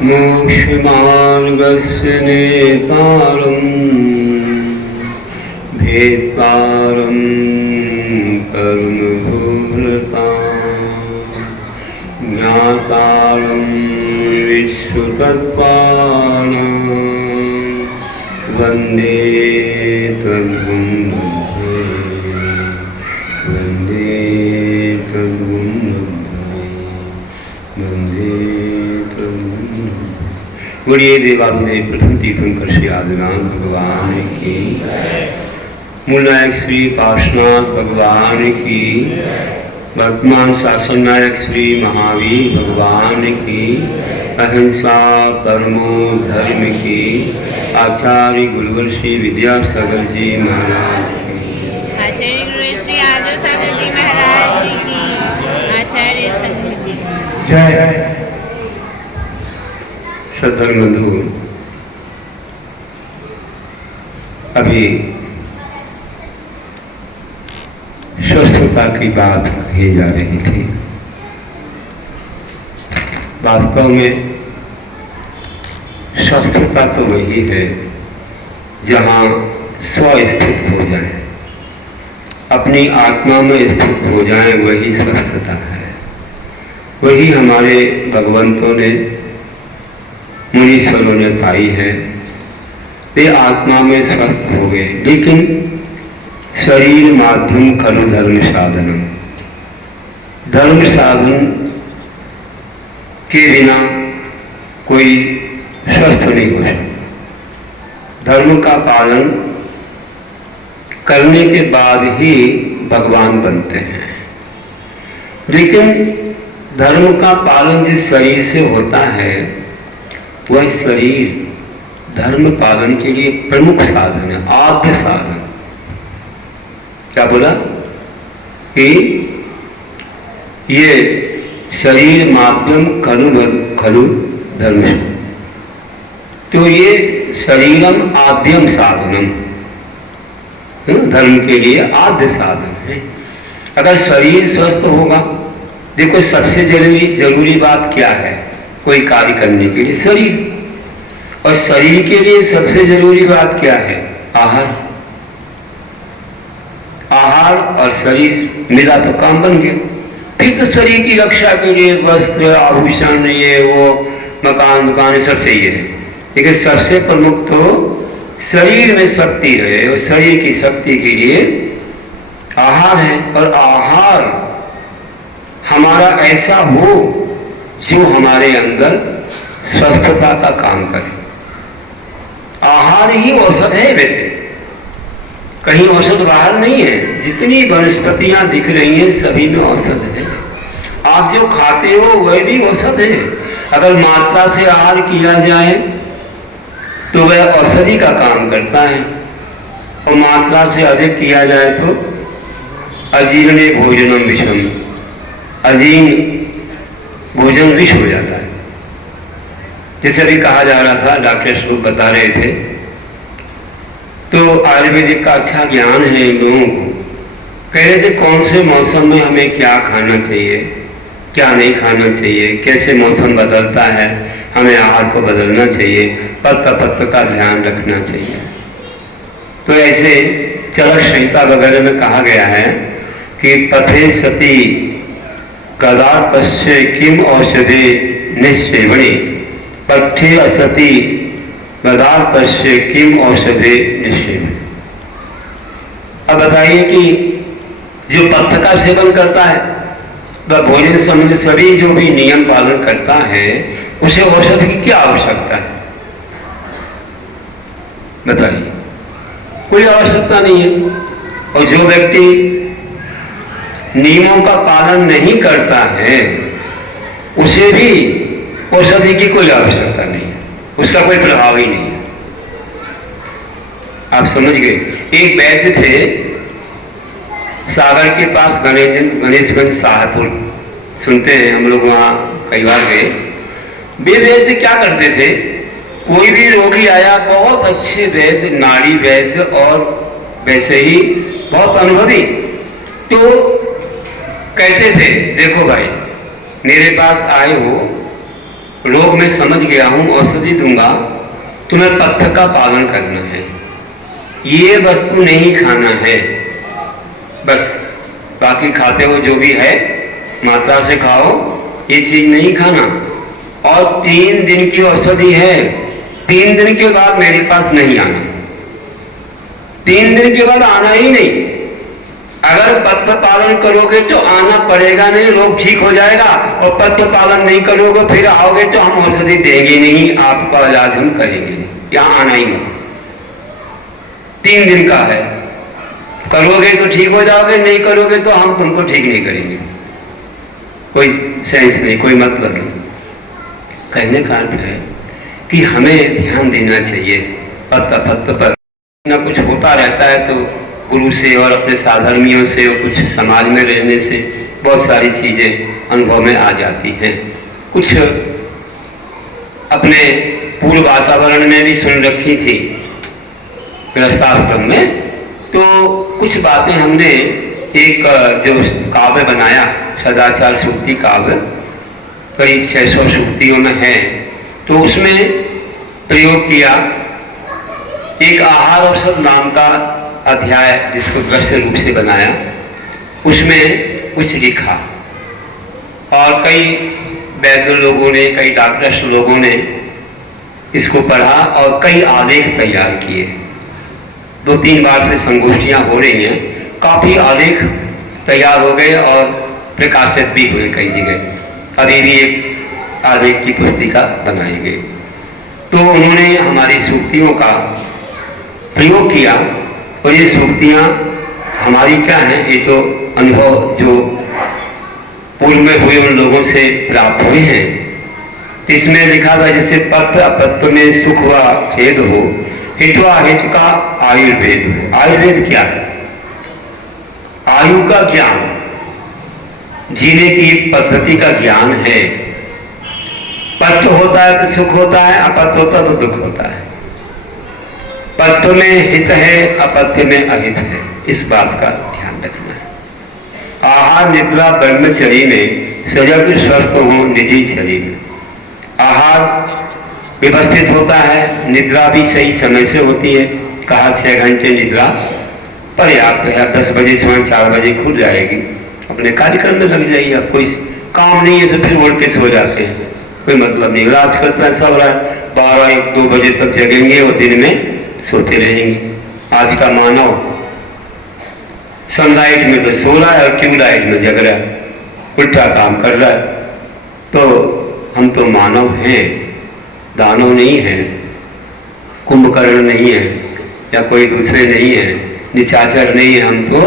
मोक्षमार्गस्य नेतारं भेत्तारं कर्मभूरतां ज्ञातारं विश्वतत्त्वानां वन्दे तद्गुं वन्दे तद्गुं वन्दे तद्गुं। बोलिए देवाधिदेव प्रथम तीर्थंकर श्री आदिनाथ भगवान की, मूल नायक श्री पार्श्वनाथ भगवान की, वर्तमान शासन नायक श्री महावीर भगवान की, अहिंसा परमो धर्म की, आचार्य गुरुवर श्री विद्यासागर जी महाराज की, आचार्य गुरु श्री आर्य सागर जी महाराज जी की, आचार्य संघ की जय। श्रद्धालु बंधु, अभी स्वस्थता की बात कही जा रही थी। वास्तव में स्वस्थता तो वही है जहाँ स्व स्थित हो जाए, अपनी आत्मा में स्थित हो जाए, वही स्वस्थता है। वही हमारे भगवंतों ने, मुनीश्वरों ने पाई है। वे आत्मा में स्वस्थ हो गए। लेकिन शरीर माध्यम खलु धर्म साधनम, धर्म साधन के बिना कोई स्वस्थ नहीं हो सकता। धर्म का पालन करने के बाद ही भगवान बनते हैं। लेकिन धर्म का पालन जिस शरीर से होता है, वह शरीर धर्म पालन के लिए प्रमुख साधन है, आद्य साधन। क्या बोला कि ये शरीर माध्यम खलु धर्म, तो ये शरीरम आद्यम साधनम, धर्म के लिए आद्य साधन है। अगर शरीर स्वस्थ होगा, देखो सबसे जरूरी बात क्या है कोई कार्य करने के लिए? शरीर। और शरीर के लिए सबसे जरूरी बात क्या है? आहार। आहार और शरीर मिला तो काम बन गया। फिर तो शरीर की रक्षा के लिए वस्त्र, आभूषण, ये वो, मकान, दुकान सब चाहिए। लेकिन सबसे प्रमुख तो शरीर में शक्ति है, और शरीर की शक्ति के लिए आहार है। और आहार हमारा ऐसा हो जो हमारे अंदर स्वस्थता का काम करे। आहार ही औषध है। वैसे कहीं औषध बाहर नहीं है। जितनी वनस्पतियां दिख रही हैं सभी में औषध है। आप जो खाते हो वह भी औषध है। अगर मात्रा से आहार किया जाए तो वह औषधि का काम करता है, और मात्रा से अधिक किया जाए तो अजीर्णे भोजनम विषम, अजीर्ण भोजन विष हो जाता है। जैसे अभी कहा जा रहा था, डॉक्टर स्वरूप बता रहे थे, तो आयुर्वेदिक का अच्छा ज्ञान है इन लोगों को। कह रहे थे कौन से मौसम में हमें क्या खाना चाहिए, क्या नहीं खाना चाहिए, कैसे मौसम बदलता है, हमें आहार को बदलना चाहिए, पत्ता पत्ता का ध्यान रखना चाहिए। तो ऐसे चरक संहिता वगैरह में कहा गया है कि पथे सती कदापश्य किम औषधे निःसेवने, पथे असती पदार्थस्य किम औषधे निःसेवने। अब बताइए कि जो पत्थ का सेवन करता है, वह भोजन संबंधी सभी जो भी नियम पालन करता है, उसे औषधि की क्या आवश्यकता है? बताइए, कोई आवश्यकता नहीं है। और जो व्यक्ति नियमों का पालन नहीं करता है, उसे भी औषधि की कोई आवश्यकता नहीं है, उसका कोई प्रभाव ही नहीं है। आप समझ गए? एक वैद्य थे सागर के पास, गणेशगंज शाहपुर, सुनते हैं हम लोग, वहाँ कई बार गए। वे वैद्य क्या करते थे, कोई भी रोगी आया, बहुत अच्छे वैद्य, नाड़ी वैद्य और वैसे ही बहुत अनुभवी, तो कहते थे देखो भाई, मेरे पास आए हो, रोग में समझ गया हूँ, औषधि दूंगा, तुम्हें पथ्य का पालन करना है, ये वस्तु नहीं खाना है, बस बाकी खाते हो जो भी है मात्रा से खाओ, ये चीज नहीं खाना। और 3 दिन की औषधि है, 3 दिन के बाद मेरे पास नहीं आना, 3 दिन के बाद आना ही नहीं। अगर पथ्य पालन करोगे तो आना पड़ेगा नहीं, रोग ठीक हो जाएगा, और पथ्य पालन नहीं करोगे फिर आओगे तो हम औषधि देंगे नहीं, आपका इलाज हम करेंगे नहीं, यहाँ आना ही नहीं। 3 दिन का है, करोगे तो ठीक हो जाओगे, नहीं करोगे तो हम तुमको ठीक नहीं करेंगे। कोई सेंस नहीं, कोई मतलब नहीं। कहने का अर्थ है कि हमें ध्यान देना चाहिए पत्ता पर। ना कुछ होता रहता है तो गुरु से और अपने साधर्मियों से और कुछ समाज में रहने से बहुत सारी चीज़ें अनुभव में आ जाती हैं। कुछ अपने पूर्व वातावरण में भी सुन रखी थी गृहस्थाश्रम में, तो कुछ बातें हमने एक जो काव्य बनाया सदाचार सूक्ति काव्य, करीब 600 सूक्तियों में है, तो उसमें प्रयोग किया। एक आहार औषध नाम का अध्याय जिसको दृश्य रूप से बनाया, उसमें कुछ लिखा और कई वैद्य लोगों ने, कई डॉक्टर्स लोगों ने इसको पढ़ा और कई आलेख तैयार किए। 2-3 बार से संगोष्ठियां हो रही हैं, काफी आलेख तैयार हो गए और प्रकाशित भी हुए कई जगह। अभी भी एक आलेख की पुस्तिका बनाई गई। तो उन्होंने हमारी सूक्तियों का प्रयोग किया और ये सूक्तियां हमारी क्या हैं, ये तो अनुभव जो पूर्व में हुए उन लोगों से प्राप्त हुए हैं। इसमें लिखा था जैसे पत्य अपत्य में सुख व खेद हो, हित्वा हित का आयुर्वेद। आयुर्वेद क्या है? आयु का ज्ञान, जीने की पद्धति का ज्ञान है। पत्य होता है तो सुख होता है, अपत्य होता है तो दुख होता है। पत्य में हित है, अपत्य में अहित है, इस बात का ध्यान रखना है। आहार निद्रा ब्रह्मचर्य में सजग स्वस्थ हो निजी शरीर में। आहार व्यवस्थित होता है, निद्रा भी सही समय से होती है। कहा 6 घंटे निद्रा पर्याप्त है। 10 बजे से 4 बजे खुल जाएगी, अपने कार्यक्रम में लग जाइए। अब कोई काम नहीं है तो फिर उड़ के सो जाते हैं, कोई मतलब नहीं। आजकल तो ऐसा हो रहा है 12-1-2 बजे तक जगेंगे और दिन में सोते रहेंगे। आज का मानव सनलाइट में तो सो रहा है और ट्यूबलाइट में जग रहा है, उल्टा काम कर रहा है। तो हम तो मानव हैं, दानव नहीं हैं, कुंभकर्ण नहीं है या कोई दूसरे नहीं है, निशाचर नहीं है। हम तो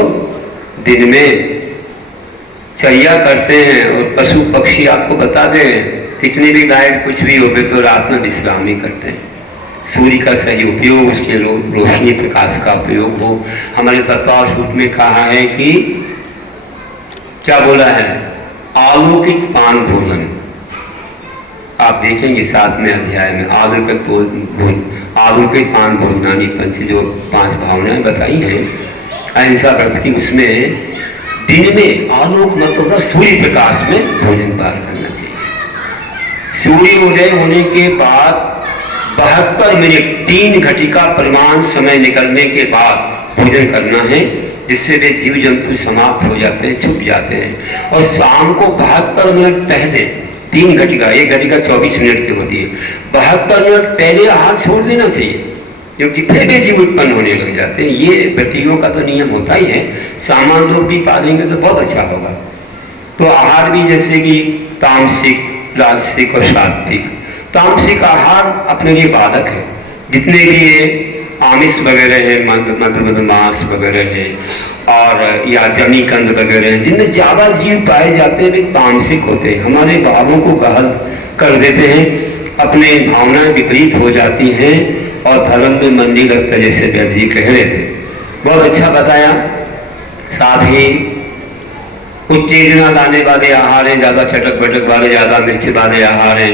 दिन में चर्या करते हैं और पशु पक्षी आपको बता दें कितनी भी लाइट कुछ भी हो तो रात में विश्राम ही करते हैं। सूर्य का सही उपयोग, उसके रोशनी प्रकाश का उपयोग हो। हमारे तत्वावधूत में कहा है कि क्या बोला है, आलौकिक पान भोजन। आप देखेंगे 7वें अध्याय में आलौकिक पान भोजनानी पंच, जो 5 भावनाएं बताई हैं अहिंसा व्रत की, उसमें दिन में आलोक मतलब सूर्य प्रकाश में भोजन पान करना चाहिए। सूर्य उदय होने के बाद 72 मिनट 3 घटिका प्रमाण समय निकलने के बाद भोजन करना है, जिससे वे जीव जंतु समाप्त हो जाते हैं, छुप जाते हैं। और शाम को 72 मिनट पहले 3 घटिका, 1 घटिका 24 मिनट की होती है, 72 मिनट पहले आहार छोड़ देना चाहिए, क्योंकि पहले जीव उत्पन्न होने लग जाते हैं। ये व्यक्तियों का तो नियम होता ही है, सामान्य लोग भी पालेंगे तो बहुत अच्छा होगा। तो आहार भी जैसे कि तामसिक, राजसिक और सात्विक। तामसिक आहार अपने लिए बाधक है। जितने भी ये आमिष वगैरह है, मध्य मांस वगैरह है और या जमी कंद वगैरह है, जिनमें ज्यादा जीव पाए जाते हैं वे तामसिक होते हैं, हमारे भावों को गहल कर देते हैं, अपने भावनाएं विपरीत हो जाती हैं और धर्म में मन नहीं लगता, जैसे वैद्य जी कह रहे थे। बहुत अच्छा बताया। साथ ही उत्तेजना लाने वाले आहार हैं, ज्यादा चटक बटक वाले, ज्यादा मिर्च वाले आहार हैं,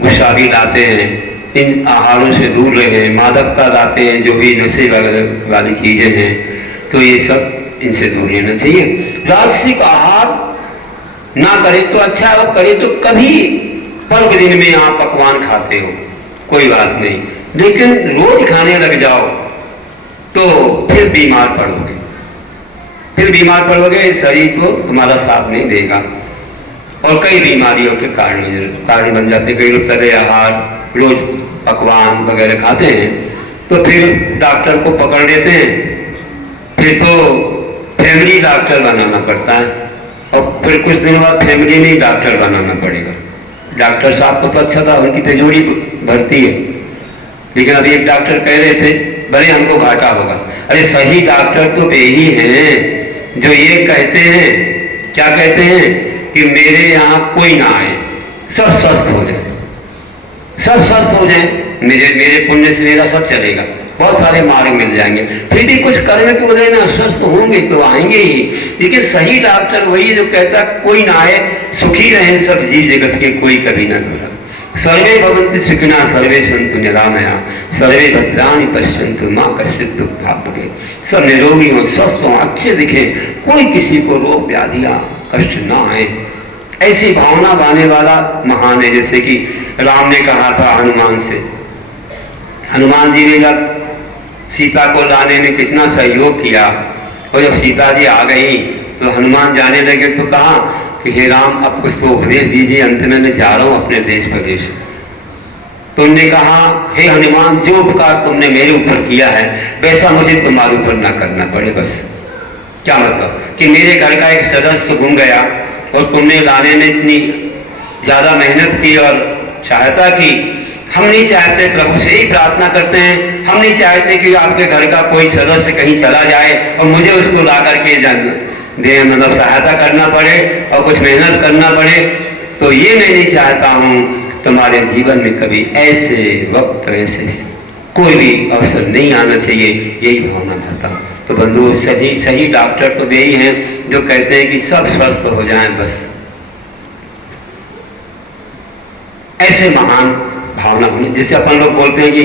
गुस्सा भी लाते हैं, इन आहारों से दूर रहे। मादकता लाते हैं, जो भी नशे वगैरह वाली चीजें हैं, तो ये सब इनसे दूर रहना चाहिए। राजसिक आहार ना करे तो अच्छा, और करे तो कभी पर्व दिन में आप पकवान खाते हो, कोई बात नहीं, लेकिन रोज खाने लग जाओ तो फिर बीमार पड़ोगे, शरीर को तुम्हारा साथ नहीं देगा और कई बीमारियों के कारण बन जाते। कई लोग तले आहार, रोज पकवान वगैरह खाते हैं तो फिर डॉक्टर को पकड़ लेते हैं, फिर तो फैमिली डॉक्टर बनाना पड़ता है और फिर कुछ दिन बाद फैमिली नहीं डॉक्टर बनाना पड़ेगा। डॉक्टर साहब को तो अच्छा था, उनकी तिजोरी भरती है, लेकिन अभी एक डॉक्टर कह रहे थे भले हमको घाटा होगा। अरे सही डॉक्टर तो वे ही हैं जो ये कहते हैं, क्या कहते हैं कि मेरे यहाँ कोई ना आए, सब स्वस्थ हो जाए, सब स्वस्थ हो जाए, मेरे पुण्य से मेरा सब चलेगा, बहुत सारे मार्ग मिल जाएंगे। फिर भी कुछ करने की वजह ना स्वस्थ होंगे तो आएंगे ही, लेकिन सही डॉक्टर वही जो कहता कोई ना आए, सुखी रहे सब जीव जगत के, कोई कभी ना घबरा। सर्वे भवन्तु सुखिनः सर्वे सन्तु निरामया सर्वे भद्राणि पश्यन्तु मा कश्चित् दुःखभाग् भवेत्। सब निरोगी हों, स्वस्थ हों, अच्छे दिखें, कोई किसी को रोग व्याधियां कष्ट ना आए, ऐसी भावना लाने वाला महान है। जैसे कि राम ने कहा था हनुमान से, हनुमान जी ने जब सीता को लाने में कितना सहयोग किया और जब सीता जी आ गई तो हनुमान जाने लगे तो कहा कि हे राम अब कुछ तो उपदेश दीजिए, अंत में मैं जा रहा हूं अपने देश प्रदेश। तो उनने कहा हे हनुमान, जो उपकार तुमने मेरे ऊपर किया है वैसा मुझे तुम्हारे ऊपर ना करना पड़े बस। क्या मतलब कि मेरे घर का एक सदस्य गुम गया और तुमने लाने में इतनी ज्यादा मेहनत की और सहायता की। हम नहीं चाहते, प्रभु से ही प्रार्थना करते हैं, हम नहीं चाहते कि आपके घर का कोई सदस्य कहीं चला जाए और मुझे उसको ला करके दे, मतलब सहायता करना पड़े और कुछ मेहनत करना पड़े। तो ये मैं नहीं चाहता हूँ तुम्हारे जीवन में कभी ऐसे वक्त, ऐसे कोई भी अवसर नहीं आना चाहिए, यही भावना करता हूँ। तो बंधु, सही डॉक्टर तो वे ही हैं जो कहते हैं कि सब स्वस्थ हो जाएं बस। ऐसे महान भावना होनी, जैसे अपन लोग बोलते हैं कि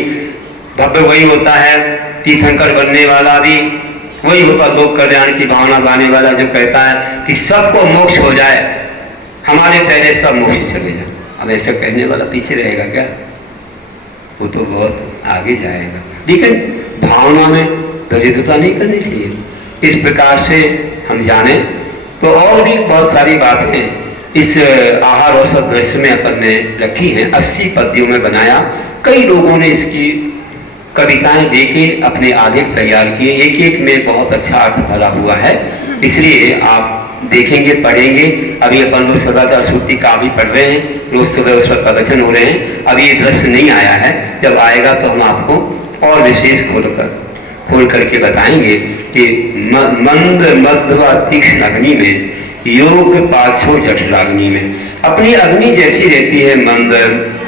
भव्य वही होता है, तीर्थंकर बनने वाला भी वही होता, लोक कल्याण की भावना लाने वाला जो कहता है कि सबको मोक्ष हो जाए, हमारे पहले सब मोक्ष चले जाए। अब ऐसा कहने वाला पीछे रहेगा क्या? वो तो बहुत आगे जाएगा। लेकिन भावना में दरिद्रता नहीं करनी चाहिए। इस प्रकार से हम जाने तो और भी बहुत सारी बातें इस आहार औसत दृश्य में अपन ने रखी हैं। 80 पद्यों में बनाया, कई लोगों ने इसकी कविताएं देके अपने आलेख तैयार किए, एक एक में बहुत अच्छा अर्थ भरा हुआ है, इसलिए आप देखेंगे, पढ़ेंगे। अभी अपन लोग सदाचार सूक्ति का भी पढ़ रहे हैं, रोज सुबह उस पर प्रवचन हो रहे हैं। अभी ये दृश्य नहीं आया है, जब आएगा तो हम आपको और विशेष खोल करके बताएंगे कि मंद मध्य तीक्ष्ण अग्नि में योग पाछो जठराग्नि में, अपनी अग्नि जैसी रहती है, मंद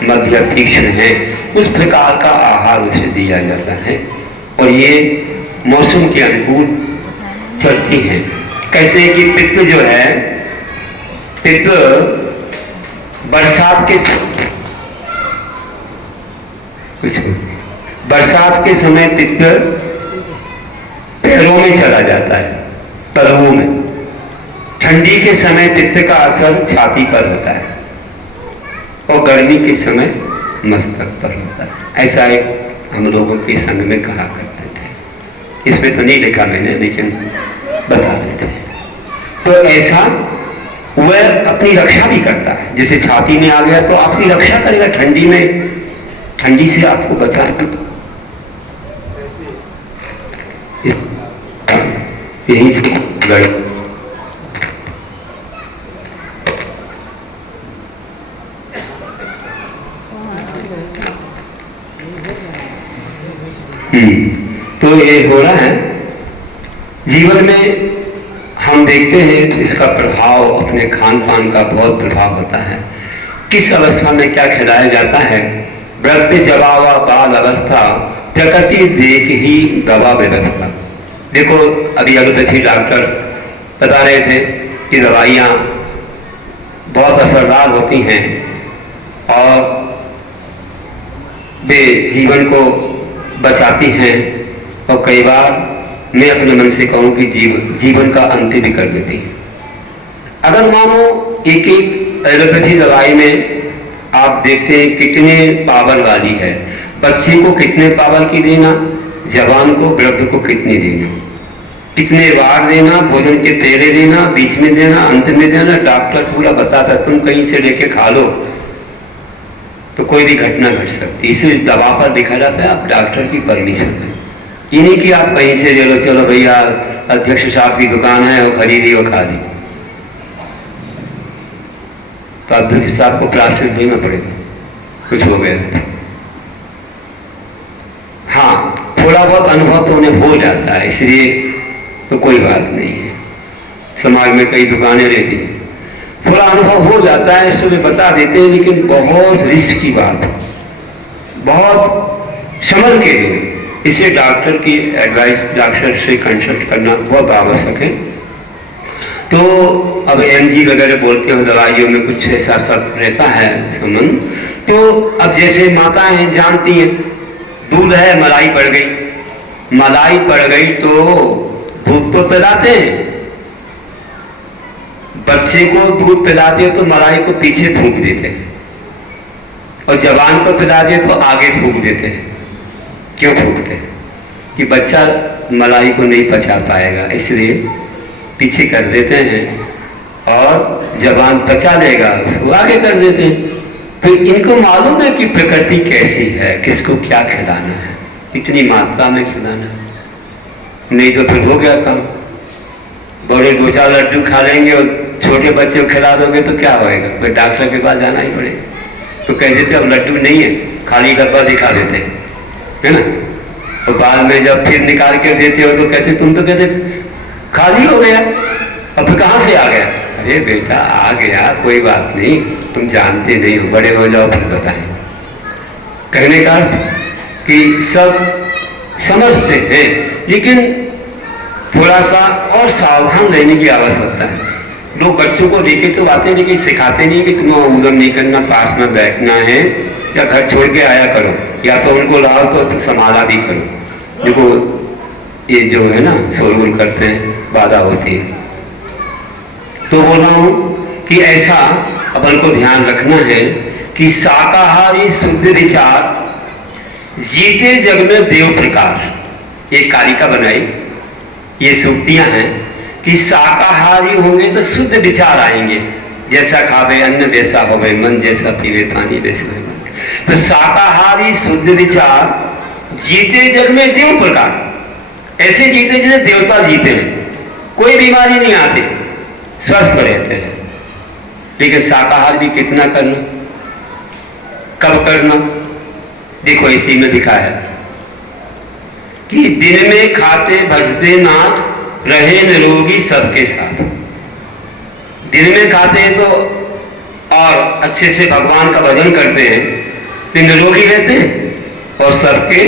मध्य तीक्ष्ण है, उस प्रकार का आहार उसे दिया जाता है और ये मौसम के अनुकूल चलती है। कहते हैं कि पित्त जो है, पित्त बरसात के समय पित्त पैरों में चला जाता है, तलवों में। ठंडी के समय पित्त का असर छाती पर होता है और गर्मी के समय मस्तक पर होता है। ऐसा एक हम लोगों के संग में कहा करते थे। इसमें तो नहीं लिखा मैंने, लेकिन बता देते हैं। तो ऐसा वह अपनी रक्षा भी करता है, जैसे छाती में आ गया तो आपकी रक्षा करेगा, ठंडी में, ठंडी से आपको बचाएगा। यही से तो ये हो रहा है जीवन में। हम देखते हैं इसका प्रभाव अपने खान पान का बहुत प्रभाव होता है। किस अवस्था में क्या खिलाया जाता है, वृद्ध जवावा बाल अवस्था प्रकृति देख ही दवा व्यवस्था। देखो अभी एलोपैथी डॉक्टर बता रहे थे कि दवाइयाँ बहुत असरदार होती हैं और वे जीवन को बचाती हैं और कई बार मैं अपने मन से कहूँ कि जीवन का अंत भी कर देती है। अगर मानो एक एलोपैथी दवाई में आप देखते हैं कितने पावर वाली है। बच्चे को कितने पावर की देना, जवान को वृद्ध को कितनी देना, कितने बार देना, भोजन के पहले देना, बीच में देना, अंत में देना। डॉक्टर पूरा बताता, तुम कहीं से लेके खा लो तो कोई भी घटना घट सकती है। इसे दवा पर लिखा जाता है आप डॉक्टर की परमिशन है, ये नहीं कि आप कहीं से ले लो, चलो भैया अध्यक्ष साहब की दुकान है वो खरीदी वो खा ली, तो अध्यक्ष साहब को प्लास्टिक देना पड़ेगा, कुछ हो गया। हाँ, थोड़ा बहुत अनुभव तो उन्हें हो जाता है, इसलिए तो कोई बात नहीं है। समाज में कई दुकानें रहती हैं, थोड़ा अनुभव हो जाता है इसलिए बता देते हैं, लेकिन बहुत रिस्क की बात है, बहुत संभल के लिए। इसे डॉक्टर की एडवाइस, डॉक्टर से कंसल्ट करना बहुत आवश्यक है। तो अब एमजी वगैरह बोलते हो, दवाइयों में कुछ ऐसा सब रहता है संबंध। तो अब जैसे माताएं जानती हैं, दूध है मलाई पड़ गई, मलाई पड़ गई तो दूध तो पिलाते हैं, बच्चे को दूध पिलाते हैं तो मलाई को पीछे फूंक देते हैं, और जवान को पिलाते तो आगे फूंक देते हैं। क्यों फूंकते हैं? कि बच्चा मलाई को नहीं पचा पाएगा, इसलिए पीछे कर देते हैं, और जवान पचा लेगा उसको आगे कर देते हैं। तो इनको मालूम है कि प्रकृति कैसी है, किसको क्या खिलाना है, कितनी मात्रा में खिलाना है, नहीं तो फिर हो गया काम। बड़े 2-4 लड्डू खा लेंगे और छोटे बच्चे को खिला दोगे तो क्या होएगा, फिर डॉक्टर के पास जाना ही पड़ेगा। तो कह देते अब लड्डू नहीं है, खाली डब्बा दिखा देते हैं, है ना। और बाद में जब फिर निकाल के देते हो तो कहते तुम तो कहते खाली हो गया, अब फिर कहाँ से आ गया? अरे बेटा आ गया, कोई बात नहीं, तुम जानते नहीं हो, बड़े हो जाओ फिर बताएं। कहने का कि सब समझते हैं, लेकिन थोड़ा सा और सावधान रहने की आवश्यकता है। लोग बच्चों को लेके तो आते हैं, लेकिन सिखाते नहीं कि तुम्हें उधम नहीं करना, पास में बैठना है, या घर छोड़ के आया करो, या तो उनको लाओ तो संभाला भी करो। देखो ये जो है ना शोरगुल करते हैं, बाधा होती है। तो बोल रहा हूं कि ऐसा अपन को ध्यान रखना है कि शाकाहारी शुद्ध विचार जीते जग में देव प्रकार। एक कारिका बनाई, ये सूक्तियां हैं कि शाकाहारी होंगे तो शुद्ध विचार आएंगे, जैसा खावे अन्न वैसा होवे मन, जैसा पीवे पानी वैसे होवे मन। तो शाकाहारी शुद्ध विचार जीते जग में देव प्रकार, ऐसे जीते जैसे देवता जीते हैं, कोई बीमारी नहीं आती, स्वस्थ रहते हैं। लेकिन शाकाहार भी कितना करना, कब करना? देखो इसी में लिखा है कि दिन में खाते भजते नाथ रहे निरोगी सबके साथ। दिन में खाते हैं तो और अच्छे से भगवान का भजन करते हैं तो निरोगी रहते हैं और सबके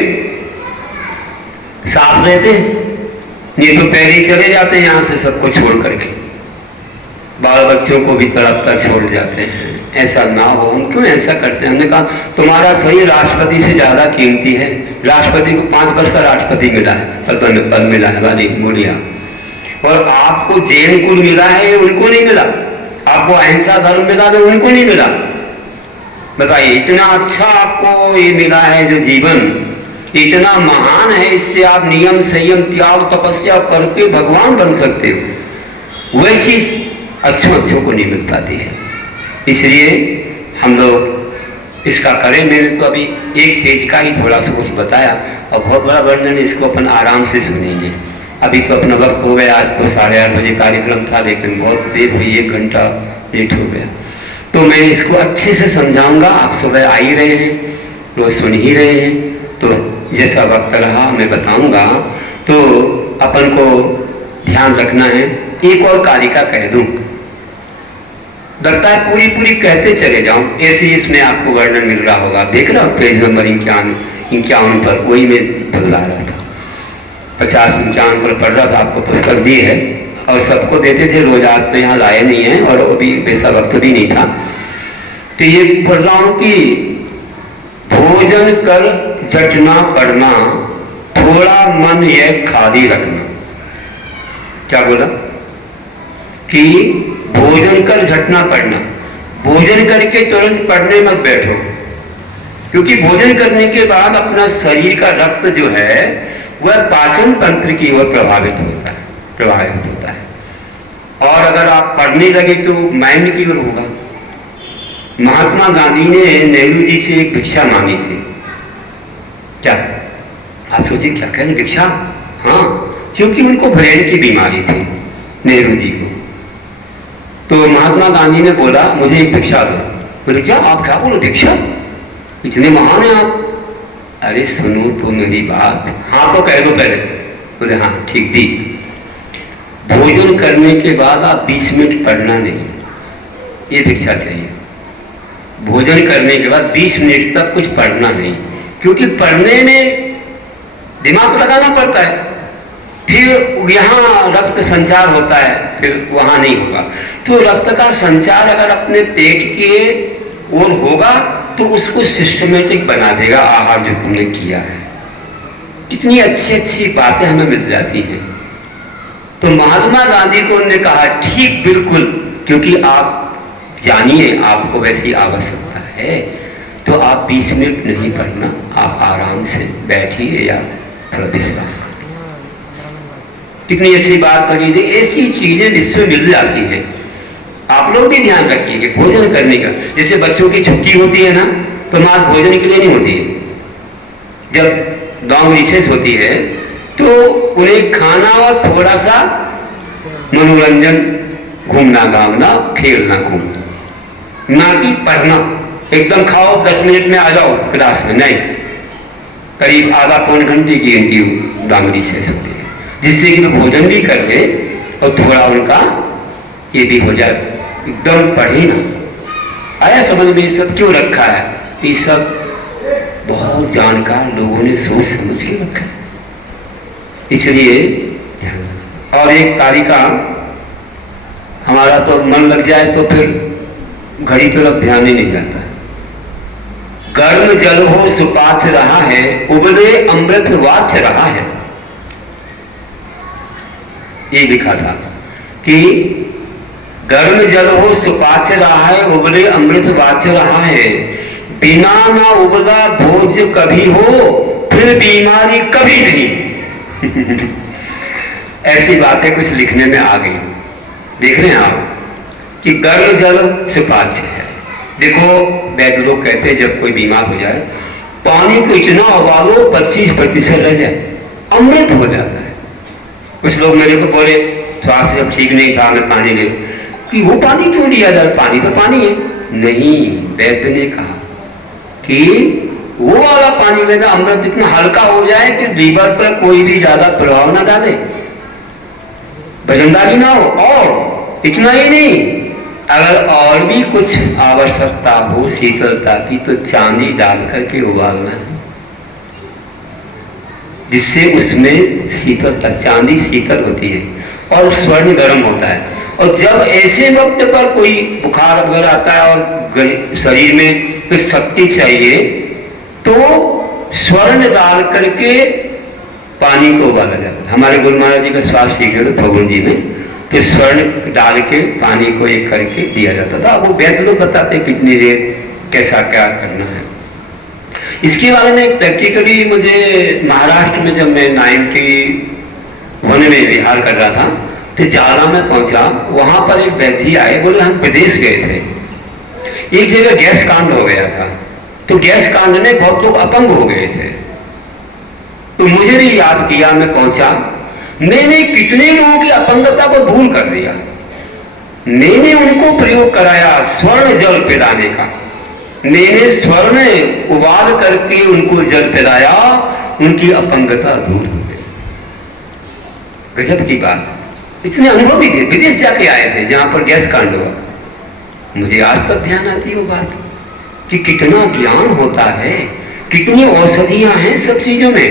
साथ रहते हैं। ये तो पहले ही चले जाते हैं यहाँ से सबको छोड़ करके, बाल बच्चों को भी तड़पता छोड़ जाते हैं। ऐसा ना हो, हम क्यों ऐसा करते हैं? हमने कहा तुम्हारा शरीर राष्ट्रपति से ज्यादा कीमती है। राष्ट्रपति को 5 वर्ष का राष्ट्रपति मिला है, पद मिला है वाली बोलिया, और आपको जैन कुल मिला है, उनको नहीं मिला। आपको अहिंसा धर्म मिला है, उनको नहीं मिला। बताइए, इतना अच्छा आपको ये मिला है, जो जीवन इतना महान है, इससे आप नियम संयम त्याग तपस्या करके भगवान बन सकते हो। वही चीज अच्छों को नहीं मिल पाती है, इसलिए हम लोग इसका करें। मैंने तो अभी एक पेज का ही थोड़ा सा कुछ बताया, और बहुत बड़ा वर्णन, इसको अपन आराम से सुनेंगे। अभी तो अपना वक्त हो गया, आज तो 8:30 बजे कार्यक्रम था, लेकिन बहुत देर हुई, 1 घंटा लेट हो गया। तो मैं इसको अच्छे से समझाऊंगा। आप सुबह आ ही रहे हैं, लोग सुन ही रहे हैं, तो जैसा वक्त रहा मैं बताऊंगा। तो अपन को ध्यान रखना है। एक और कारिका कह दूं, लगता है पूरी कहते चले जाऊं, ऐसे ही इसमें आपको वर्णन मिल रहा होगा। देख रहा पेज नंबर 51 पर, वही मैं बदला रहा था, 50-51 पर पढ़ रहा था। आपको पुस्तक दी है और सबको देते थे रोज, आज तो यहाँ लाए नहीं है, और अभी वैसा वक्त भी नहीं था। तो ये पढ़ रहा हूं कि भोजन कर जटना पड़ना, थोड़ा मन यह खाली रखना। क्या बोला? कि भोजन कर झटना पड़ना, भोजन करके तुरंत पढ़ने मत बैठो, क्योंकि भोजन करने के बाद अपना शरीर का रक्त जो है वह पाचन तंत्र की ओर प्रभावित होता है और अगर आप पढ़ने लगे तो माइंड की ओर होगा। महात्मा गांधी ने नेहरू जी से एक भिक्षा मांगी थी। क्या आप सोचिए, क्या कहें भिक्षा? हाँ, क्योंकि उनको ब्रेन की बीमारी थी नेहरू जी को। तो महात्मा गांधी ने बोला मुझे एक भिक्षा दो। बोले क्या? आप क्या बोलो भिक्षा? इतने महान है आप? अरे सुनो तो मेरी बात, हाँ तो कह दो पहले। बोले हाँ ठीक, दी। भोजन करने के बाद आप 20 मिनट पढ़ना नहीं, ये भिक्षा चाहिए। भोजन करने के बाद 20 मिनट तक कुछ पढ़ना नहीं, क्योंकि पढ़ने में दिमाग लगाना पड़ता है, फिर यहाँ रक्त संचार होता है, फिर वहाँ नहीं होगा। तो रक्त का संचार अगर अपने पेट के ओर होगा तो उसको सिस्टमेटिक बना देगा आहार जो तुमने किया है। कितनी अच्छी अच्छी बातें हमें मिल जाती हैं। तो महात्मा गांधी को उन्होंने कहा ठीक बिल्कुल, क्योंकि आप जानिए आपको वैसी आवश्यकता है तो आप 20 मिनट नहीं पढ़ना, आप आराम से बैठिए या थोड़ा विश्राम करिए। कितनी अच्छी बात करी थी। ऐसी चीजें विश्व मिल जाती हैं। आप लोग भी ध्यान रखिए कि भोजन करने का, जैसे बच्चों की छुट्टी होती है ना तो माँ भोजन के लिए नहीं होती है। जब लॉन्ग रिसेस होती है तो उन्हें खाना और थोड़ा सा मनोरंजन, घूमना गावना, खेलना कूदना, ना कि पढ़ना। एकदम खाओ 10 मिनट में आ जाओ क्लास में, नहीं। करीब आधा पौन घंटे की इनकी लॉन्ग रिसेस होती है, जिससे कि भोजन भी कर ले और थोड़ा उनका ये भी हो जाए, एकदम पढ़े ना। आया समझ में ये सब क्यों रखा है? ये सब बहुत जानकार लोगों ने सोच समझ के रखा है, इसलिए। और एक कार्य का हमारा तो मन लग जाए तो फिर घड़ी तरफ ध्यान ही नहीं जाता है। गर्म जल हो सुपाच रहा है, उबले अमृत वाच रहा है। ये लिखा था कि गर्म जल हो सुपाच रहा है, उबले अमृत वाच रहा है। बिना ना उबला भोज कभी हो, फिर बीमारी कभी नहीं। ऐसी बातें कुछ लिखने में आ गई। देख रहे हैं आप कि गर्म जल सुपाच्य है। देखो वैद्य लोग कहते हैं जब कोई बीमार हो जाए पानी को इतना उबालो 25% रह जाए, अमृत हो जाता है। कुछ लोग मेरे को बोले स्वास्थ्य जब ठीक नहीं था मैं पानी ले, कि वो पानी क्यों लिया जाए, पानी तो पानी है। नहीं, वैद्य ने कहा कि वो वाला पानी में अमृत इतना हल्का हो जाए कि लीवर पर कोई भी ज्यादा प्रभाव ना डाले, वजनदारी ना हो। और इतना ही नहीं, अगर और भी कुछ आवश्यकता हो शीतलता की तो चांदी डाल करके उबालना है, जिससे उसमें शीतलता, चांदी शीतल होती है और स्वर्ण गर्म होता है। और जब ऐसे वक्त पर कोई बुखार वगैरह आता है और शरीर में कुछ शक्ति चाहिए तो स्वर्ण डाल करके पानी को उबाला जाता है। हमारे गुरु महाराज जी का स्वास्थ्य ठीक है तो फगुन जी में तो स्वर्ण डाल के पानी को एक करके दिया जाता था। वो वैद्य लोग बताते कितनी देर कैसा क्या करना है। इसके बारे में प्रैक्टिकली मुझे महाराष्ट्र में जब मैं 91 में बिहार कर रहा था तो जालना में पहुंचा, वहां पर एक वैद्य आए, बोले हम विदेश गए थे, एक जगह गैस कांड हो गया था, तो गैस कांड में बहुत लोग अपंग हो गए थे। तो मुझे भी याद किया, मैं पहुंचा, मैंने कितने लोगों की अपंगता को दूर कर दिया। मैंने उनको प्रयोग कराया स्वर्ण जल पिलाने का। मैंने स्वर्ण उबाल करके उनको जल पिलाया, उनकी अपंगता दूर हो गई। गजब की बात। इतने अनुभवी थे, विदेश जाके आए थे जहां पर गैस कांड हुआ। मुझे आज तक ध्यान आती है वो बात कि कितना ज्ञान होता है, कितनी औषधियां हैं सब चीजों में।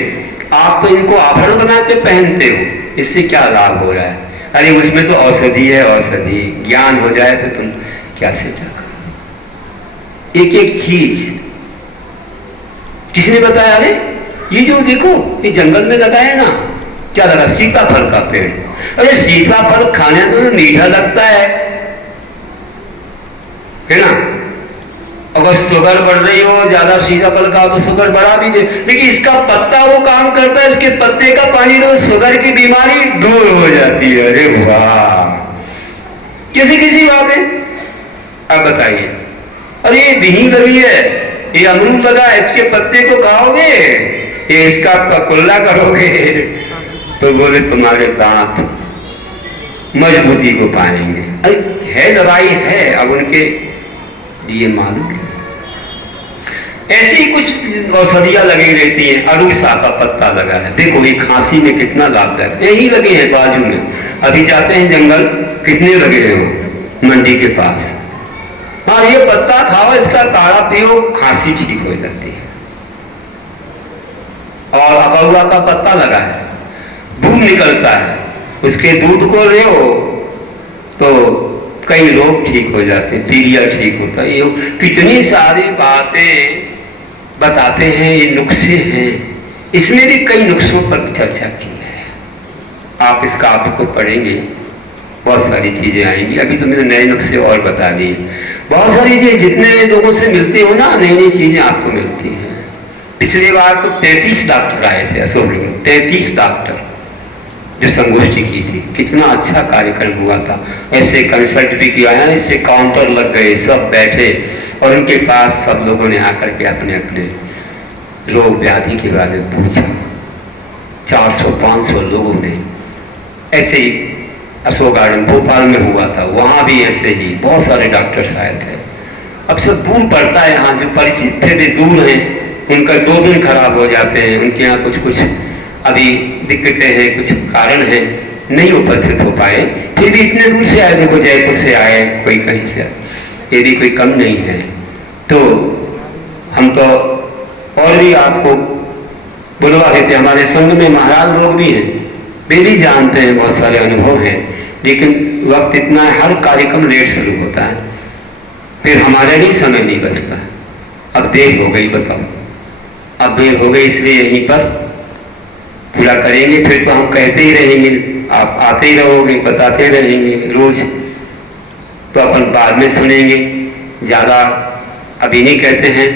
आप तो इनको आभरण बना के पहनते हो, इससे क्या लाभ हो रहा है? अरे उसमें तो औषधि है, औषधि। ज्ञान हो जाए तो तुम क्या से क्या करो। एक एक चीज किसने बताया? अरे ये जो देखो ये जंगल में लगा है ना, क्या लगा? सीताफल का पेड़। अरे सीताफल खाने तो मीठा लगता है ना, अगर शुगर बढ़ रही हो, ज्यादा सीताफल खाओ तो शुगर बढ़ा भी दे, लेकिन इसका पत्ता वो काम करता है, इसके पत्ते का पानी तो शुगर की बीमारी दूर हो जाती है। अरे वाह, किसी किसी बात है। अब बताइए, अरे ये दही लगी है, ये अमरूद लगा है, इसके पत्ते को खाओगे, ये इसका कुल्ला करोगे तो बोले तुम्हारे दांत मजबूती को पाएंगे। अरे है दवाई है, अब उनके लिए मालूम है। ऐसी ही कुछ औषधियां लगी रहती हैं। अरूसा का पत्ता लगा है, देखो ये खांसी में कितना लाभदायक, यही लगे हैं बाजू में। अभी जाते हैं जंगल, कितने लगे हैं मंडी के पास। हाँ, ये पत्ता खाओ, इसका काढ़ा पियो, खांसी ठीक हो जाती है। और अकौआ का पत्ता लगा है, दूध निकलता है, उसके दूध को ले तो कई रोग ठीक हो जाते हैं, पीलिया ठीक होता है। ये कितनी सारी बातें बताते हैं, ये नुस्खे हैं। इसमें भी कई नुस्खों पर चर्चा की है। आप इस काव्य को पढ़ेंगे, बहुत सारी चीजें आएंगी। अभी तो मैंने नए नुस्खे और बता दिए। बहुत सारी चीजें जितने लोगों से मिलते हो ना, नई नई चीजें आपको मिलती हैं। पिछली बार तो 33 डॉक्टर आए थे अशोक में, 33 डॉक्टर जो संगोष्ठी की थी। कितना अच्छा कार्यक्रम हुआ था। ऐसे कंसल्ट भी किया है, ऐसे काउंटर लग गए, सब बैठे और उनके पास सब लोगों ने आकर के अपने अपने रोग व्याधि के बारे में पूछा। 400-500 लोगों ने। ऐसे ही अशोक गार्डन भोपाल में हुआ था, वहाँ भी ऐसे ही बहुत सारे डॉक्टर्स आए थे। अब सब दूर पड़ता है, यहाँ जो परिचित थे वे दूर हैं, उनका 2 दिन खराब हो जाते हैं, उनके यहाँ कुछ कुछ अभी दिक्कतें हैं, कुछ कारण हैं, नहीं उपस्थित हो पाए। फिर भी इतने दूर से आए, देखो जयपुर से आए, कोई कहीं से आए, ये भी कोई कम नहीं है। तो हम तो और भी आपको बुलवा देते। हमारे संघ में महाराज लोग भी हैं, वे भी जानते हैं, बहुत सारे अनुभव हैं, लेकिन वक्त इतना है, हर कार्यक्रम लेट शुरू होता है, फिर हमारे लिए समय नहीं बचता। अब देर हो गई, बताओ, अब देर हो गई, इसलिए यहीं पर पूरा करेंगे। फिर तो हम कहते ही रहेंगे, आप आते ही रहोगे, बताते रहेंगे रोज, तो अपन बाद में सुनेंगे। ज्यादा अभी नहीं कहते हैं,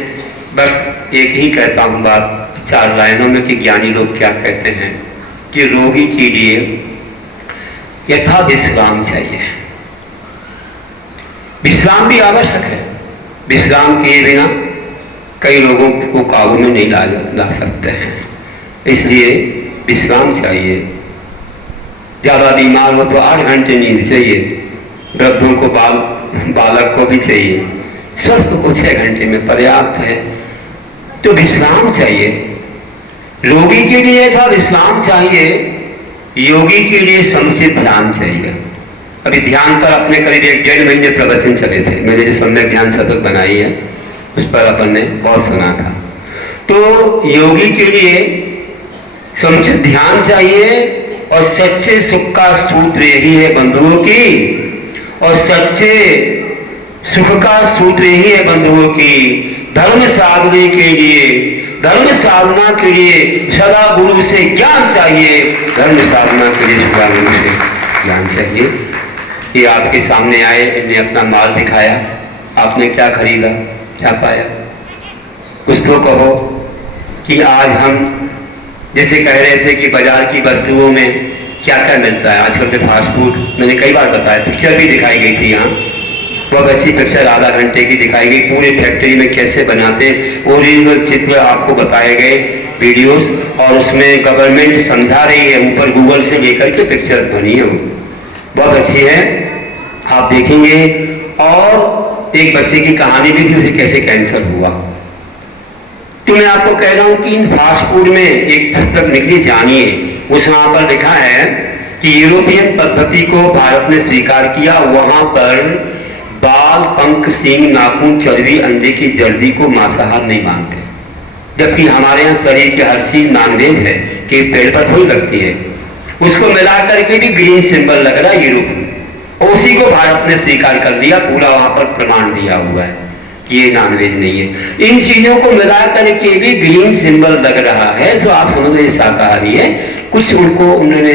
बस एक ही कहता हूं बात 4 लाइनों में कि ज्ञानी लोग क्या कहते हैं कि रोगी के लिए यथा विश्राम चाहिए। विश्राम भी आवश्यक है। विश्राम किए बिना कई लोगों को काबू में नहीं ला सकते हैं, इसलिए विश्राम चाहिए। ज़्यादा बीमार हो तो 8 घंटे नींद चाहिए, वृद्धों को बालक को भी चाहिए, स्वस्थ को 6 घंटे में पर्याप्त है। तो विश्राम चाहिए। रोगी के लिए था विश्राम चाहिए, योगी के लिए समुचित ध्यान चाहिए। अभी ध्यान पर अपने करीब 1-1.5 महीने प्रवचन चले थे। मैंने जो सम्यक ध्यान शतक बनाई है उस पर अपन ने बहुत सुना था। तो योगी के लिए समुचित ध्यान चाहिए और सच्चे सुख का सूत्र यही है बंधुओं की, और सच्चे सुख का सूत्र यही है बंधुओं की। धर्म साधने के लिए, धर्म साधना के लिए सदा गुरु से ज्ञान चाहिए। धर्म साधना के लिए सदा गुरु से ज्ञान चाहिए। ये आपके सामने आए, इन्हें अपना माल दिखाया, आपने क्या खरीदा, क्या पाया? कुछ तो कहो कि आज हम जैसे कह रहे थे कि बाजार की वस्तुओं में क्या क्या मिलता है आजकल के फास्ट फूड। मैंने कई बार बताया, पिक्चर भी दिखाई गई थी यहाँ, बहुत अच्छी पिक्चर आधा घंटे की दिखाई गई, पूरे फैक्ट्री में कैसे बनाते, ओरिजिनल चित्र आपको बताए गए, वीडियोस, और उसमें गवर्नमेंट समझा रही है, ऊपर गूगल से लेकर के पिक्चर बनी है, बहुत अच्छी है, आप देखेंगे। और एक बच्चे की कहानी भी थी, उसे कैसे कैंसर हुआ। तो मैं आपको कह रहा हूं कि इन फास्ट फूड में एक पुस्तक निकली, जानिए, उस वहां पर लिखा है कि यूरोपियन पद्धति को भारत ने स्वीकार किया। वहां पर बाल, पंख, सींग, नाखून, चर्बी, अंडे की जर्दी को मांसाहार नहीं मानते, जबकि हमारे यहाँ शरीर की हर चीज नॉनवेज है कि पेड़ पर थोड़ी लगती है। उसको मिला करके भी ग्रीन सिंबल लग रहा है यूरोप, उसी को भारत ने स्वीकार कर लिया, पूरा वहां पर प्रमाण दिया हुआ है कि ये नॉनवेज नहीं है। इन चीजों को मिला करके भी ग्रीन सिंबल लग रहा है, तो आप समझ रहे शाकाहारी है। कुछ उनको उन्होंने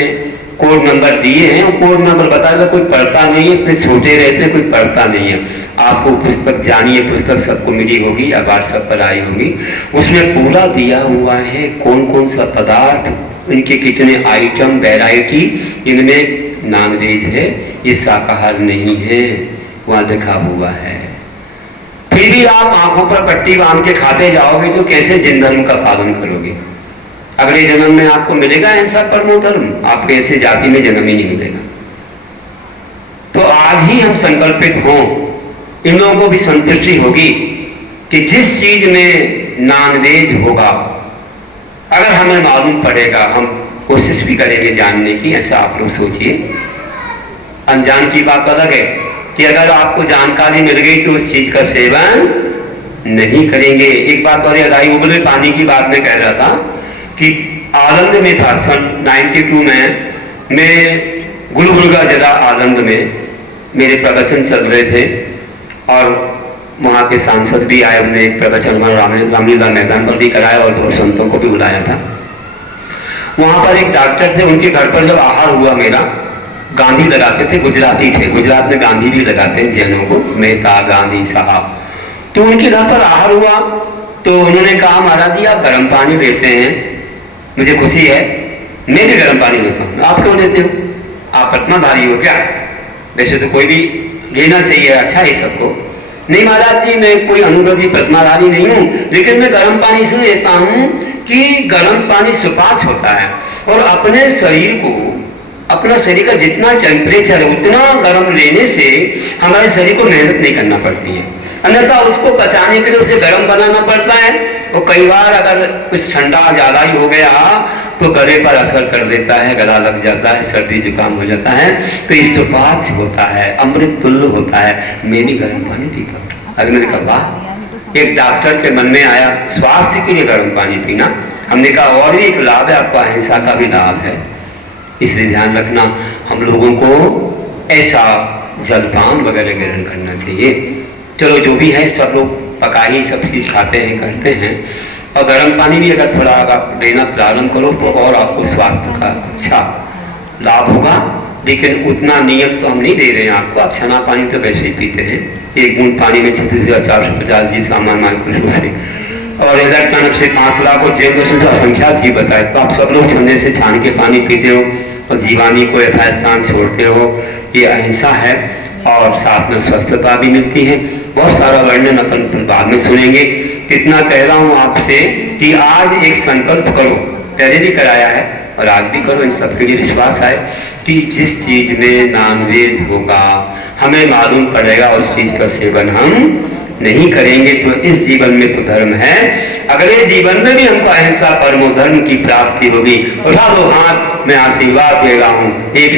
कोड नंबर दिए हैं, वो कोड नंबर बताएगा, कोई पढ़ता नहीं है, इतने छोटे रहते हैं, कोई पढ़ता नहीं है। आपको पुस्तक जानिए, पुस्तक सबको मिली होगी या व्हाट्सएप पर आई होगी, उसमें पूरा दिया हुआ है कौन कौन सा पदार्थ, इनके कितने आइटम, वैरायटी, इनमें नॉनवेज है, ये शाकाहार नहीं है, वहाँ लिखा हुआ है। फिर भी आप आंखों पर पट्टी बांध के खाते जाओगे तो कैसे जिन धर्म का पालन करोगे? अगले जन्म में आपको मिलेगा ऐसा परमो धर्म? आपको ऐसे जाति में जन्म ही नहीं मिलेगा। तो आज ही हम संकल्पित हों, इन लोगों को भी संतुष्टि होगी कि जिस चीज में नॉनवेज होगा, अगर हमें मालूम पड़ेगा, हम कोशिश भी करेंगे जानने की। ऐसा आप लोग सोचिए, अनजान की बात अलग है कि अगर आपको जानकारी मिल गई तो उस चीज का सेवन नहीं करेंगे। एक बात और याद आई, उबले पानी की बात में कह रहा था कि आनंद में था सन 92 में, मैं गुलबर्गा जिला आनंद में मेरे प्रवचन चल रहे थे और वहाँ के सांसद भी आए, उन्होंने एक प्रवचन रामलीला मैदान पर भी कराया और संतों को भी बुलाया था। वहाँ पर एक डॉक्टर थे, उनके घर पर जब आहार हुआ मेरा, गांधी लगाते थे, गुजराती थे, गुजरात में गांधी भी लगाते हैं जैनों को, मेहता गांधी साहब। तो उनके घर पर आहार हुआ तो उन्होंने कहा, महाराज जी आप गर्म पानी लेते हैं, मुझे खुशी है, मैं भी गर्म पानी लेता हूँ, आप क्यों लेते हो? आप पटनाधारी हो क्या? वैसे तो कोई भी लेना चाहिए, अच्छा है सबको। नहीं महाराज जी, मैं कोई अनुरोधी पद्माधारी नहीं हूं, लेकिन मैं गर्म पानी इसलिए लेता हूं कि गर्म पानी सुपाच्य होता है और अपने शरीर को, अपना शरीर का जितना टेम्परेचर है उतना गर्म लेने से हमारे शरीर को मेहनत नहीं करना पड़ती है, अन्यथा उसको पचाने के लिए उसे गर्म बनाना पड़ता है। और कई बार अगर कुछ ठंडा ज्यादा ही हो गया तो गले पर असर कर देता है, गला लग जाता है, सर्दी जुकाम हो जाता है, तो ये सुपाच्य होता है, अमृत तुल्य होता है। मैं भी गर्म पानी पीता हूँ। अगर मैंने कहा वाह, एक डॉक्टर के मन में आया स्वास्थ्य के लिए गर्म पानी पीना। हमने कहा और भी एक लाभ है, आपको अहिंसा का भी लाभ है, इसलिए ध्यान रखना हम लोगों को ऐसा जलपान वगैरह ग्रहण करना चाहिए। चलो जो भी है, सब लोग पका ही सब चीज खाते हैं, करते हैं, और गर्म पानी भी अगर थोड़ा लेना प्रारंभ करो तो और आपको स्वास्थ्य का अच्छा लाभ होगा। लेकिन उतना नियम तो हम नहीं दे रहे हैं आपको, आप छना पानी तो वैसे ही पीते हैं, एक बूंद पानी में 36,450 जी सामान और इलेक्ट्रॉनिक से 5 लाख और जीव असंख्या जीव बताए, तो आप सब लोग छन्ने से छान के पानी पीते हो और जीवानी को यथास्थान छोड़ते हो, ये अहिंसा है और साथ में स्वस्थता भी मिलती है। बहुत सारा वर्णन अपन बाद में सुनेंगे। इतना कह रहा हूँ आपसे कि आज एक संकल्प करो, पहले भी कराया है और आज भी करो, इन सबके लिए विश्वास है कि जिस चीज में नॉनवेज होगा हमें मालूम पड़ेगा उस चीज का सेवन हम नहीं करेंगे। तो इस जीवन में तो धर्म है, अगले जीवन में भी हमको अहिंसा परमो धर्म की प्राप्ति होगी। उठा दो हाथ, मैं आशीर्वाद दे रहा हूँ। एक